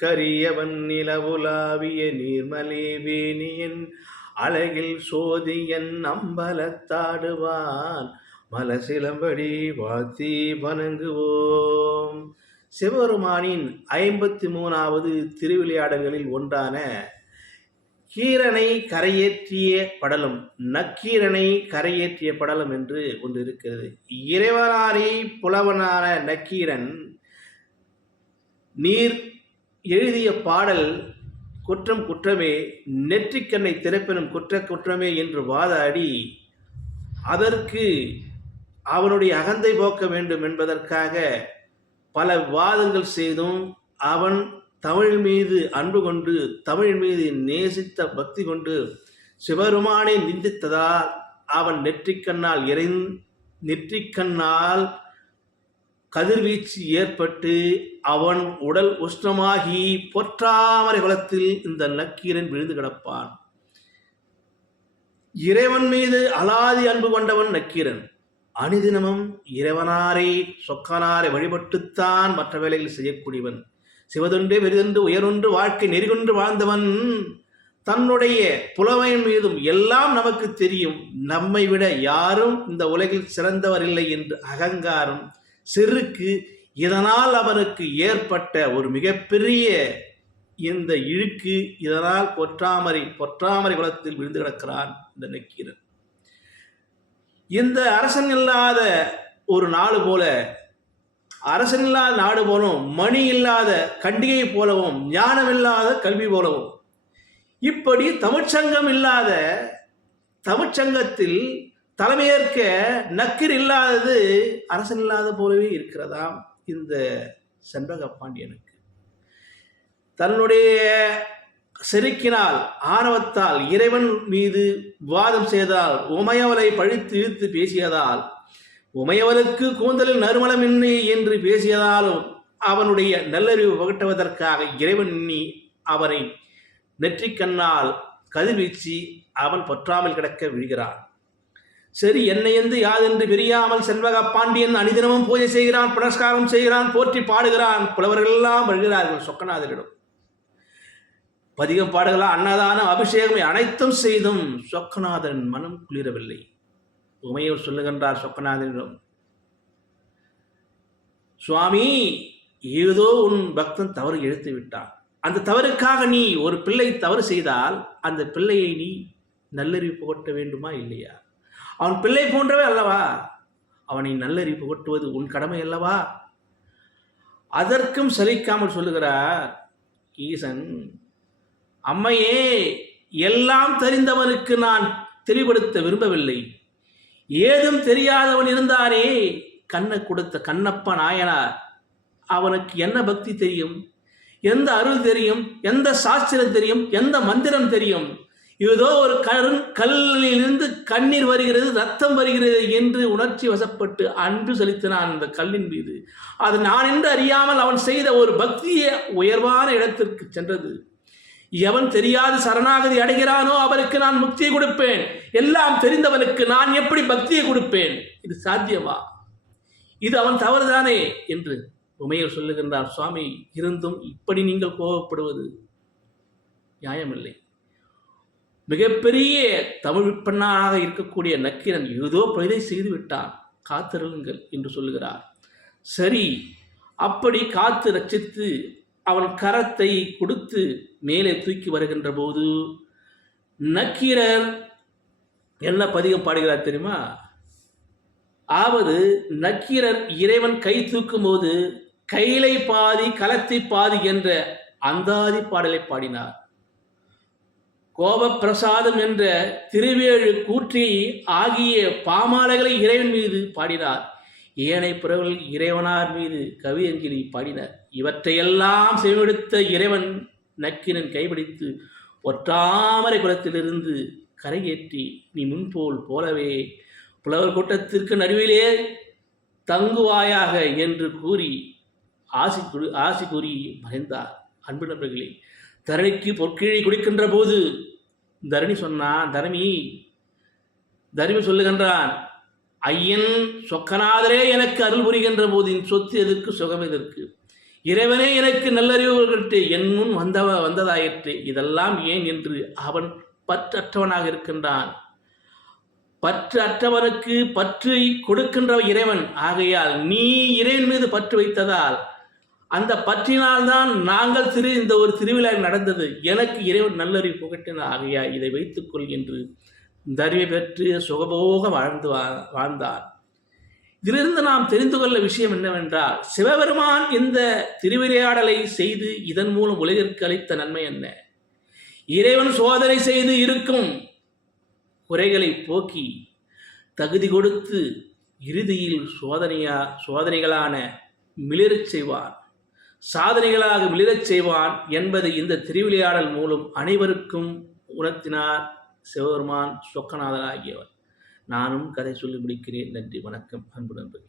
கரியவன் நிலவுலாவிய நீர்மலே வேணியன் அழகில் சோதியன் அம்பலத்தாடுவான் மலசிலம்படி வாழ்த்தி வணங்குவோம். சிவபெருமானின் 53வது திருவிளையாடல்களில் ஒன்றான கீரனை கரையேற்றிய படலம், நக்கீரனை கரையேற்றிய படலம் என்று ஒன்று இருக்கிறது. இறைவனாரி புலவனான நக்கீரன் நீர் எழுதிய பாடல் குற்றம் குற்றமே, நெற்றிக்கண்ணை திறப்பினும் குற்றமே என்று வாதாடி அதற்கு அவனுடைய அகந்தை போக்க வேண்டும் என்பதற்காக பல வாதங்கள் செய்தும் அவன் தமிழ் மீது அன்பு கொண்டு தமிழ் மீது நேசித்த பக்தி கொண்டு சிவபெருமானை நிந்தித்ததால் அவன் நெற்றிக்கண்ணால் கதிர்வீச்சு ஏற்பட்டு அவன் உடல் உஷ்ணமாகி பொற்றாமரை குலத்தில் இந்த நக்கீரன் விழுந்து கிடப்பான். இறைவன் மீது அலாதி அன்பு கொண்டவன் நக்கீரன். அனுதினமும் இறைவனாரை சொக்கனாரை வழிபட்டுத்தான் மற்ற வேலைகள் செய்யக்கூடியவன். சிவதொன்று வெறிதொன்று உயரொன்று வாழ்க்கை நெறிகொன்று வாழ்ந்தவன். தன்னுடைய புலமையின் மீதும் எல்லாம் நமக்கு தெரியும், நம்மை விட யாரும் இந்த உலகில் சிறந்தவர் இல்லை என்று அகங்காரம், செருக்கு, இதனால் அவனுக்கு ஏற்பட்ட ஒரு மிகப்பெரிய இந்த இழுக்கு, இதனால் பொற்றாமரை குலத்தில் விழுந்து கிடக்கிறான் இந்த நக்கீரன். இந்த அரசன் இல்லாத ஒரு நாடு போல, அரசன் இல்லாத நாடு போலவும், மணி இல்லாத கண்டிகை போலவும், ஞானம் இல்லாத கல்வி போலவும், இப்படி தமிழ்ச்சங்கம் இல்லாத தமிழ்ச்சங்கத்தில் தலைமையேற்க நக்கீர் இல்லாதது அரசன் இல்லாத போலவே இருக்கிறதாம் இந்த செண்பக பாண்டியனுக்கு. தன்னுடைய செருக்கினால் ஆணவத்தால் இறைவன் மீது வாதம் செய்தால், உமையவளை பழித்து இழுத்து பேசியதால், உமையவனுக்கு கூந்தலில் நறுமணமின்மை என்று பேசியதாலும் அவனுடைய நல்லறிவு புகட்டுவதற்காக இறைவன் அவனை நெற்றிக்கண்ணால் கதிர்வீச்சு அவன் பற்றாமல் கிடக்க விழுகிறான். சரி, என்னை என்று யாதென்று தெரியாமல் செண்பக பாண்டியன் அனிதினமும் பூஜை செய்கிறான், புனஸ்காரம் செய்கிறான், போற்றி பாடுகிறான். புலவர்கள் எல்லாம் வருகிறார்கள் சொக்கநாதரிடம். பதிகம் பாடுகளாம், அன்னதானம், அபிஷேகம் அனைத்தும் செய்தும் சொக்கநாதன் மனம் குளிரவில்லை. உமையவர் சொல்லுகின்றார் சொக்கநாதனிடம், சுவாமி, ஏதோ உன் பக்தன் தவறு இழுத்து விட்டான். அந்த தவறுக்காக நீ ஒரு பிள்ளை தவறு செய்தால் அந்த பிள்ளையை நீ நல்லறிவு புகட்ட வேண்டுமா இல்லையா? அவன் பிள்ளை போன்றவே அல்லவா? அவனை நல்லறிவு புகட்டுவது உன் கடமை அல்லவா? அதற்கும் சலிக்காமல் சொல்லுகிறார் ஈசன், அம்மையே, எல்லாம் தெரிந்தவனுக்கு நான் தெளிவுபடுத்த விரும்பவில்லை. ஏதும் தெரியாதவன் இருந்தானே கண்ணை கொடுத்த கண்ணப்ப நாயனார், அவனுக்கு என்ன பக்தி தெரியும்? எந்த அருள் தெரியும்? எந்த சாஸ்திரம் தெரியும்? எந்த மந்திரம் தெரியும்? ஏதோ ஒரு கல்லிலிருந்து கண்ணீர் வருகிறது, ரத்தம் வருகிறது என்று உணர்ச்சி வசப்பட்டு அன்பு செலுத்தினான் அந்த கல்லின் மீது. அது நான் என்று அறியாமல் அவன் செய்த ஒரு பக்தியை உயர்வான இடத்திற்கு சென்றது. எவன் தெரியாது சரணாகதி அடைகிறானோ அவனுக்கு நான் முக்தியை கொடுப்பேன். எல்லாம் தெரிந்தவனுக்கு நான் எப்படி பக்தியை கொடுப்பேன்? இது சாத்தியமா? இது அவன் தவறுதானே என்று உமையர் சொல்லுகின்றார். சுவாமி, இருந்தும் இப்படி நீங்கள் கோபப்படுவது நியாயமில்லை. மிகப்பெரிய தமிழ் பெண்ணாக இருக்கக்கூடிய நக்கீரன் ஏதோ பிழை செய்து விட்டான், காத்திருங்கள் என்று சொல்லுகிறார். சரி, அப்படி காத்து ரட்சித்து அவன் கரத்தை கொடுத்து மேலே தூக்கி வருகின்ற போது நக்கீரர் என்ன பதிகம் பாடுகிறார் தெரியுமா? ஆவது, நக்கீரர் இறைவன் கை தூக்கும் போது கையிலை பாதி களத்தி பாதி என்ற அந்தாதி பாடலை பாடினார். கோபப்பிரசாதம் என்ற திருவேழு கூற்றி ஆகிய பாமாலைகளை இறைவன் மீது பாடினார். ஏனை புறவர்கள் இறைவனார் மீது கவியங்கிரி பாடினார். இவற்றையெல்லாம் செவிடுத்த இறைவன் நக்கீரன் கைபிடித்து ஒற்றாமரை குலத்திலிருந்து கரையேற்றி நீ முன்போல் போலவே புலவர் கூட்டத்திற்கு நடுவிலே தங்குவாயாக என்று கூறி ஆசி கூறி மறைந்தார். அன்பு நண்பர்களே, தரணிக்கு பொற்கிழி குடிக்கின்ற போது தரணி சொன்னான், தருமி சொல்லுகின்றான், ஐயன் சொக்கநாதரே எனக்கு அருள் புரிகின்ற போது என் சொத்து எதற்கு, சுகம் எதற்கு? இறைவனே எனக்கு நல்லறிவுகள் என் முன் வந்ததாயிற்று. இதெல்லாம் ஏன் என்று அவன் பற்றற்றவனாக இருக்கின்றான். பற்று அற்றவனுக்கு பற்று கொடுக்கின்ற இறைவன். ஆகையால் நீ இறைவன் மீது பற்று வைத்ததால் அந்த பற்றினால்தான் நாங்கள் இந்த ஒரு திருவிழா நடந்தது. எனக்கு இறைவன் நல்லறிவு புகட்டினார். ஆகையா இதை வைத்துக்கொள் என்று தருவி பெற்று சுகபோக வாழ்ந்தார். இதிலிருந்து நாம் தெரிந்து கொள்ள விஷயம் என்னவென்றால், சிவபெருமான் இந்த திருவிளையாடலை செய்து இதன் மூலம் உலகிற்கு அளித்த நன்மை என்ன? இறைவன் சோதனை செய்து இருக்கும் குறைகளை போக்கி தகுதி கொடுத்து இறுதியில் சோதனைகளான மிளிரச் செய்வான், சாதனைகளாக மிளிரச் செய்வான் என்பதை இந்த திருவிளையாடல் மூலம் அனைவருக்கும் உணர்த்தினார் சிவபெருமான் சொக்கநாதன் ஆகியவர். நானும் கதை சொல்லி முடிக்கிறேன். நன்றி, வணக்கம், அன்பு நண்பர்களே.